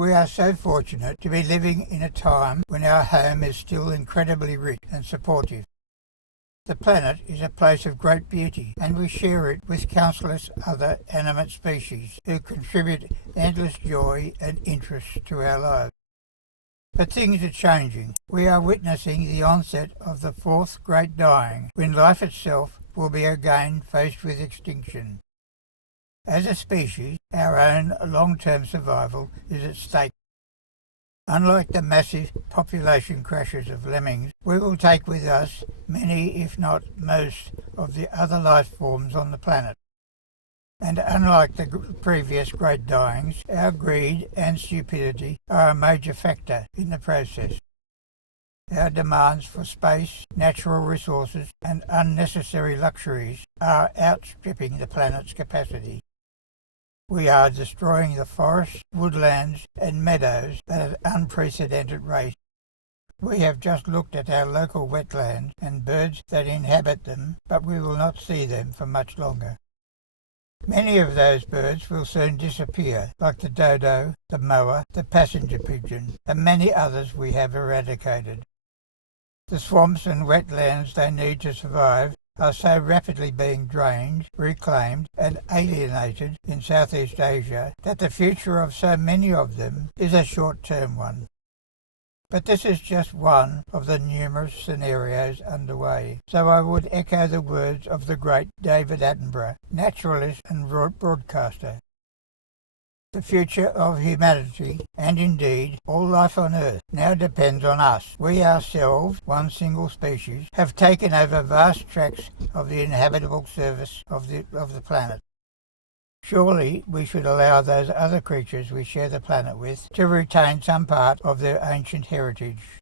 We are so fortunate to be living in a time when our home is still incredibly rich and supportive. The planet is a place of great beauty, and we share it with countless other animate species who contribute endless joy and interest to our lives. But things are changing. We are witnessing the onset of the fourth great dying, when life itself will be again faced with extinction. As a species, our own long-term survival is at stake. Unlike the massive population crashes of lemmings, we will take with us many, if not most, of the other life forms on the planet. And unlike the previous great dyings, our greed and stupidity are a major factor in the process. Our demands for space, natural resources, and unnecessary luxuries are outstripping the planet's capacity. We are destroying the forests, woodlands, and meadows at an unprecedented rate. We have just looked at our local wetlands and birds that inhabit them, but we will not see them for much longer. Many of those birds will soon disappear, like the dodo, the moa, the passenger pigeon, and many others we have eradicated. The swamps and wetlands they need to survive are so rapidly being drained, reclaimed, and alienated in Southeast Asia that the future of so many of them is a short-term one. But this is just one of the numerous scenarios underway, so I would echo the words of the great David Attenborough, naturalist and broadcaster. The future of humanity, and indeed all life on Earth, now depends on us. We ourselves, one single species, have taken over vast tracts of the inhabitable surface of the planet. Surely we should allow those other creatures we share the planet with to retain some part of their ancient heritage.